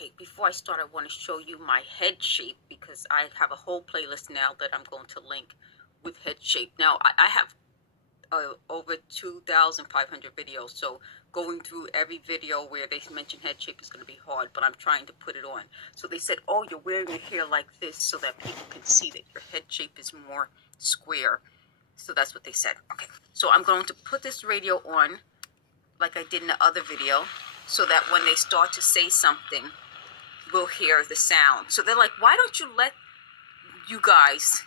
Okay, before I start, I want to show you my head shape because I have a whole playlist now that I'm going to link with head shape. Now, I have over 2,500 videos, so going through every video where they mention head shape is going to be hard, but I'm trying to put it on. So they said, oh, you're wearing your hair like this so that people can see that your head shape is more square. So that's what they said. Okay, so I'm going to put this radio on like I did in the other video so that when they start to say something, we'll hear the sound. So they're like, why don't you let you guys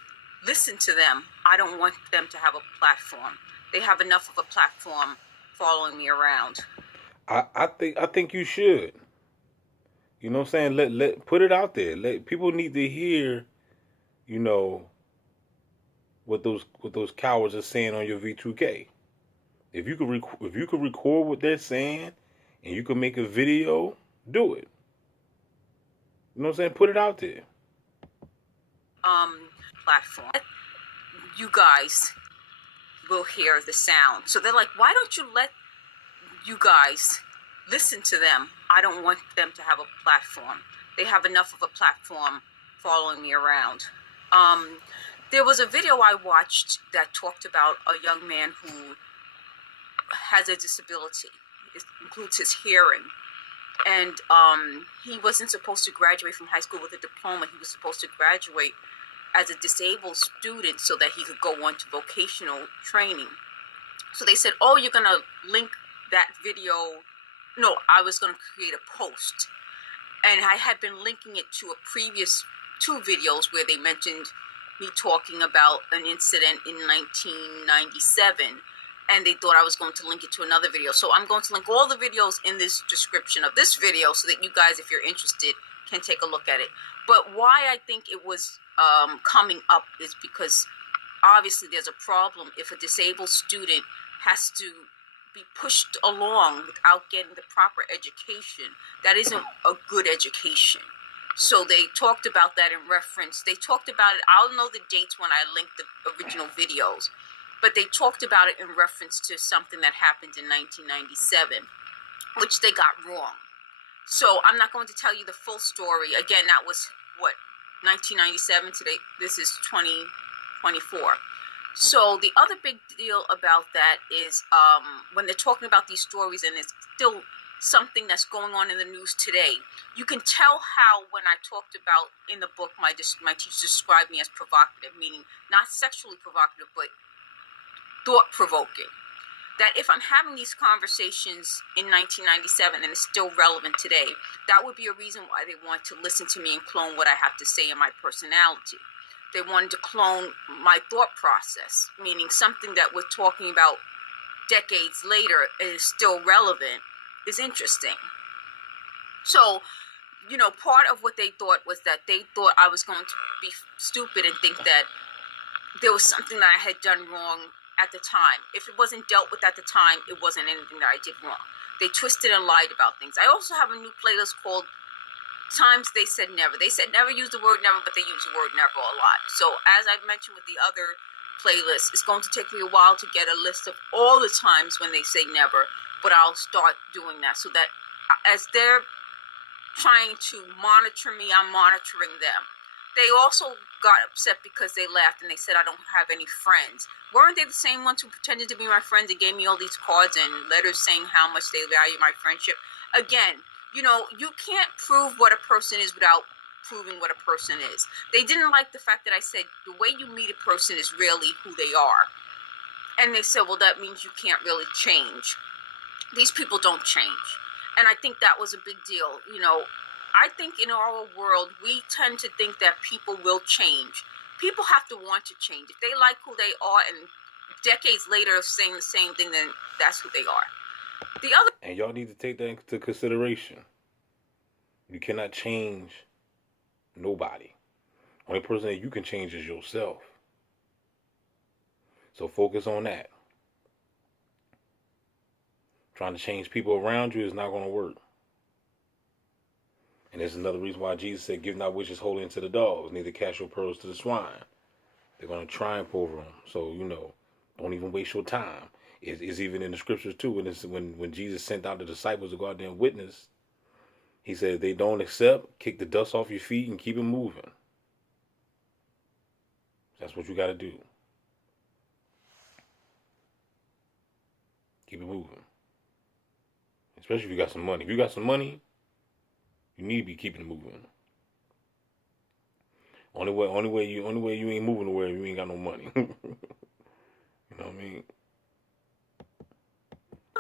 listen to them? I don't want them to have a platform. They have enough of a platform following me around. I think you should. You know what I'm saying? Let put it out there. Let people need to hear, you know, what those cowards are saying on your V2K. If you could record what they're saying and you can make a video, do it. You know what I'm saying? Put it out there. Platform. You guys will hear the sound. So they're like, why don't you let you guys listen to them? I don't want them to have a platform. They have enough of a platform following me around. There was a video I watched that talked about a young man who has a disability. It includes his hearing. And he wasn't supposed to graduate from high school with a diploma. He was supposed to graduate as a disabled student so that he could go on to vocational training. So they said, oh, you're going to link that video. No, I was going to create a post. And I had been linking it to a previous 2 videos where they mentioned me talking about an incident in 1997. And they thought I was going to link it to another video. So I'm going to link all the videos in this description of this video so that you guys, if you're interested, can take a look at it. But why I think it was coming up is because obviously there's a problem if a disabled student has to be pushed along without getting the proper education. That isn't a good education. So they talked about that in reference. They talked about it. I'll know the dates when I link the original videos. But they talked about it in reference to something that happened in 1997, which they got wrong. So I'm not going to tell you the full story. Again, that was, 1997? Today, this is 2024. So the other big deal about that is when they're talking about these stories, and it's still something that's going on in the news today, you can tell how when I talked about in the book, my teacher described me as provocative, meaning not sexually provocative, but thought-provoking. That if I'm having these conversations in 1997 and it's still relevant today, that would be a reason why they want to listen to me and clone what I have to say in my personality. They wanted to clone my thought process, meaning something that we're talking about decades later and is still relevant is interesting. So, you know, part of what they thought was that they thought I was going to be stupid and think that there was something that I had done wrong at the time. If it wasn't dealt with at the time, it wasn't anything that I did wrong. They twisted and lied about things. I also have a new playlist called Times They Said Never. They said never use the word never, but they use the word never a lot. So as I've mentioned with the other playlist, it's going to take me a while to get a list of all the times when they say never, but I'll start doing that so that as they're trying to monitor me, I'm monitoring them. They also got upset because they laughed and they said I don't have any friends. Weren't they the same ones who pretended to be my friends and gave me all these cards and letters saying how much they value my friendship? Again, you know, you can't prove what a person is without proving what a person is. They didn't like the fact that I said the way you meet a person is really who they are. And they said, well, that means you can't really change. These people don't change. And I think that was a big deal. You know, I think in our world, we tend to think that people will change. People have to want to change. If they like who they are and decades later saying the same thing, then that's who they are. The other... And y'all need to take that into consideration. You cannot change nobody. Only person that you can change is yourself. So focus on that. Trying to change people around you is not going to work. And there's another reason why Jesus said, give not wishes wholly unto the dogs, neither cast your pearls to the swine. They're going to triumph over them. So, you know, don't even waste your time. It's even in the scriptures too. When Jesus sent out the disciples to go out there and witness, He said if they don't accept, kick the dust off your feet and keep it moving. That's what you got to do. Keep it moving. Especially if you got some money. If you got some money, you need to be keeping it moving. Only way you ain't moving nowhere if you ain't got no money. You know what I mean?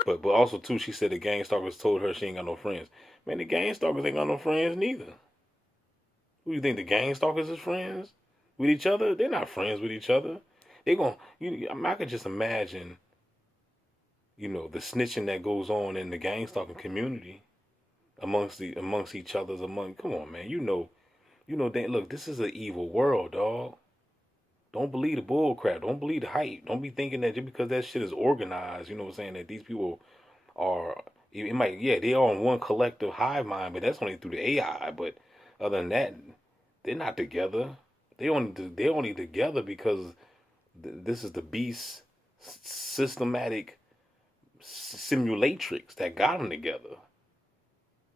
But also too, she said the gang stalkers told her she ain't got no friends. Man, the gang stalkers ain't got no friends neither. Who you think the gang stalkers is friends with each other? They're not friends with each other. They gon' I could just imagine, the snitching that goes on in the gang stalking community amongst each other's come on, man. Look, this is an evil world, dog. Don't believe the bull crap. Don't believe the hype. Don't be thinking that just because that shit is organized, you know what I'm saying, that these people are, they are on one collective hive mind, but that's only through the AI. But other than that, they're not together. They're only together because this is the beast systematic simulatrix that got them together.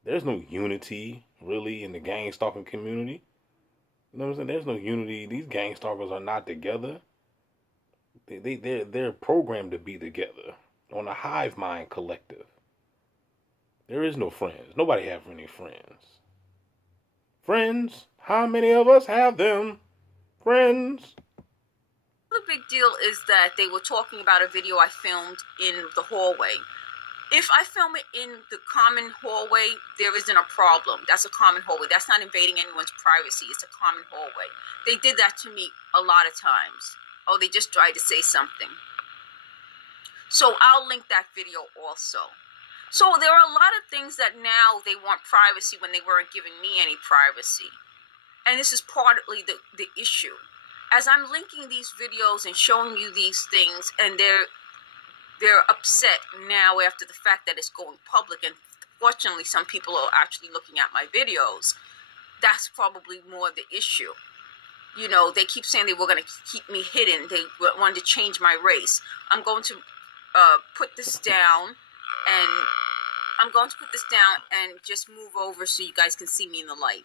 There's no unity really in the gang stalking community. You know what I'm saying? There's no unity. These gang stalkers are not together. They're programmed to be together on a hive mind collective. There is no friends. Nobody have any friends. Friends? How many of us have them? Friends? The big deal is that they were talking about a video I filmed in the hallway. If I film it in the common hallway, there isn't a problem. That's a common hallway. That's not invading anyone's privacy. It's a common hallway. They did that to me a lot of times. Oh, they just tried to say something. So I'll link that video also. So there are a lot of things that now they want privacy when they weren't giving me any privacy. And this is partly the issue. As I'm linking these videos and showing you these things, and they're upset now after the fact that it's going public, and fortunately some people are actually looking at my videos. That's probably more the issue. They keep saying they were going to keep me hidden. They wanted to change my race. I'm going to put this down, and just move over so you guys can see me in the light.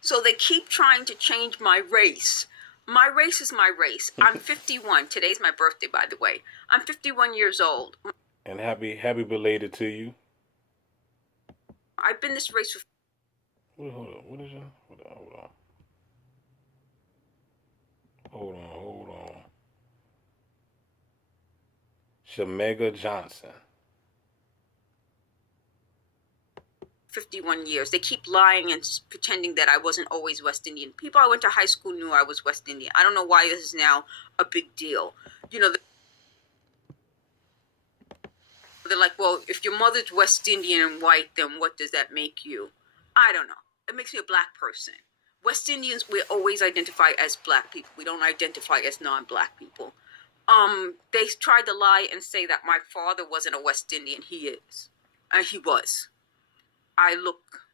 So they keep trying to change my race. My race is my race. I'm 51. Today's my birthday, by the way. I'm 51 years old. And happy belated to you. I've been this race for... Hold on. What is it? Hold on. Shamega Johnson. 51 years. They keep lying and pretending that I wasn't always West Indian. People I went to high school knew I was West Indian. I don't know why this is now a big deal. They're like, well, if your mother's West Indian and white, then what does that make you? I don't know. It makes me a black person. West Indians, we always identify as black people. We don't identify as non-black people. They tried to lie and say that my father wasn't a West Indian. He is. And he was. I look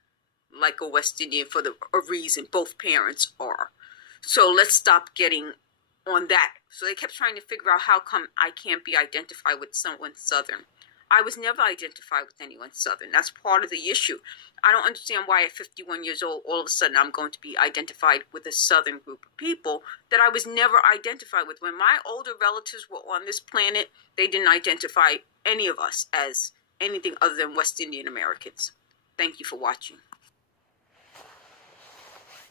like a West Indian for a reason. Both parents are. So let's stop getting on that. So they kept trying to figure out how come I can't be identified with someone Southern. I was never identified with anyone Southern. That's part of the issue. I don't understand why at 51 years old, all of a sudden I'm going to be identified with a Southern group of people that I was never identified with. When my older relatives were on this planet, they didn't identify any of us as anything other than West Indian Americans. Thank you for watching.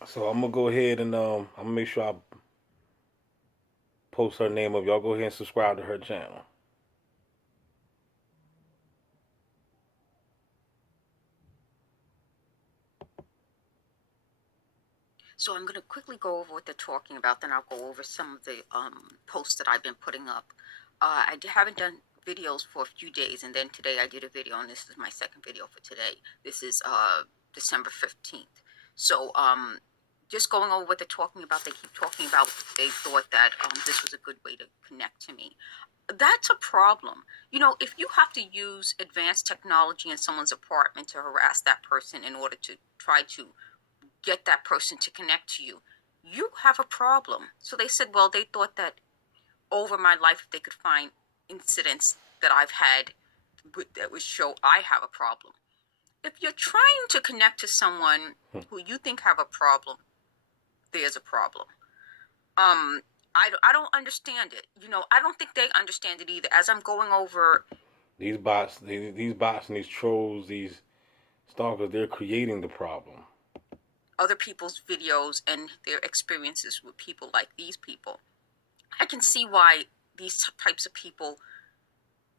So I'm going to go ahead and I'm going to make sure I post her name up. Y'all go ahead and subscribe to her channel. So I'm going to quickly go over what they're talking about, then I'll go over some of the posts that I've been putting up. I haven't done videos for a few days, and then today I did a video, and this is my second video for today. This is December 15th. So just going over what they're talking about, they keep talking about they thought that this was a good way to connect to me. That's a problem. If you have to use advanced technology in someone's apartment to harass that person in order to try to get that person to connect to you, you have a problem. So they said, well, they thought that over my life, if they could find incidents that I've had that would show I have a problem. if you're trying to connect to someone who you think have a problem, there's a problem. I don't understand it. I don't think they understand it either. As I'm going over these bots, these bots and these trolls, these stalkers, they're creating the problem. Other people's videos and their experiences with people like these people, I can see why these types of people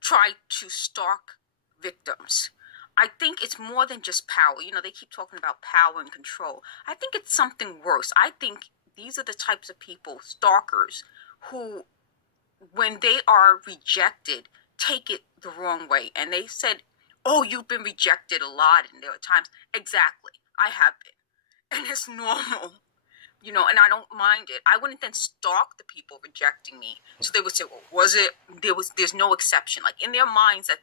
try to stalk victims. I think it's more than just power. They keep talking about power and control. I think it's something worse. I think these are the types of people, stalkers, who, when they are rejected, take it the wrong way. And they said, oh, you've been rejected a lot, and there are times. Exactly. I have been. And it's normal. And I don't mind it. I wouldn't then stalk the people rejecting me. So they would say, well, there's no exception. Like in their minds that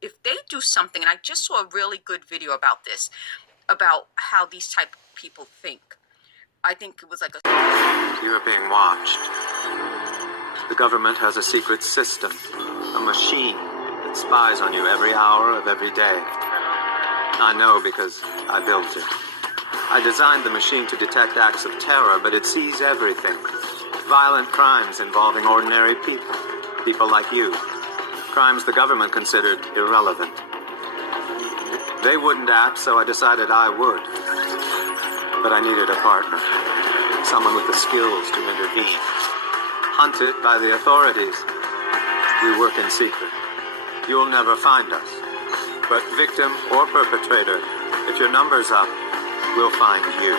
if they do something, and I just saw a really good video about this, about how these type of people think. I think it was like You're being watched. The government has a secret system, a machine that spies on you every hour of every day. I know because I built it. I designed the machine to detect acts of terror, but it sees everything. Violent crimes involving ordinary people, people like you. Crimes the government considered irrelevant. They wouldn't act, so I decided I would. But I needed a partner, someone with the skills to intervene. Hunted by the authorities, we work in secret. You'll never find us. But victim or perpetrator, if your number's up, we'll find you.